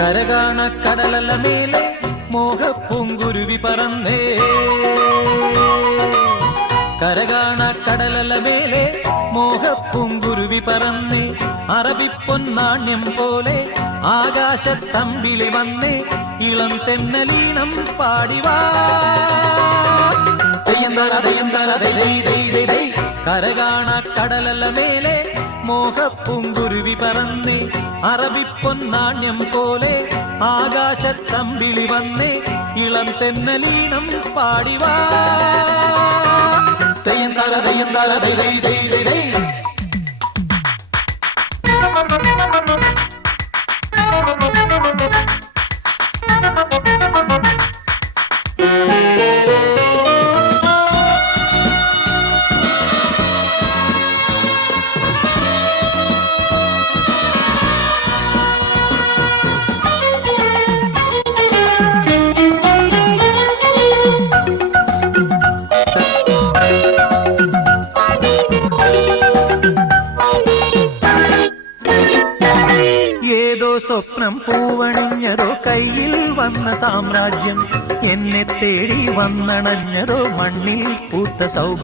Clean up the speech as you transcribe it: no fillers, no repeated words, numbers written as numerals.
കരകാണ കടലല മേലെ മോഹപ്പൂങ്കുരുവി പറന്നേ. കരകാണ കടലല മേലെ മോഹപ്പൂങ്കുരുവി പറന്നേ. അറബിപ്പൊന്നാണ്യം പോലെ ആകാശത്തമ്പിളി വന്നേ. ഇളം തെന്നലീണം പാടിവാ. കരകാണ കടലല മേലെ മോഹപ്പൂങ്കുരുവി പറന്നേ. അറബിപ്പൊന്നാണ്യം പോലെ ആകാശത്തമ്പിളി വന്നേ. ഇളം തെന്നലീണം പാടിവാ. തെയ്യന്താര തെയ്യന്താര ദൈ ദൈ ദൈ ദൈ ദൈ. സ്വപ്നം പൂവണിഞ്ഞതോ കയ്യിൽ വന്ന സാമ്രാജ്യം. എന്നെ തേടി വന്നണഞ്ഞതോ മണ്ണിൽ പൂത്ത സൗ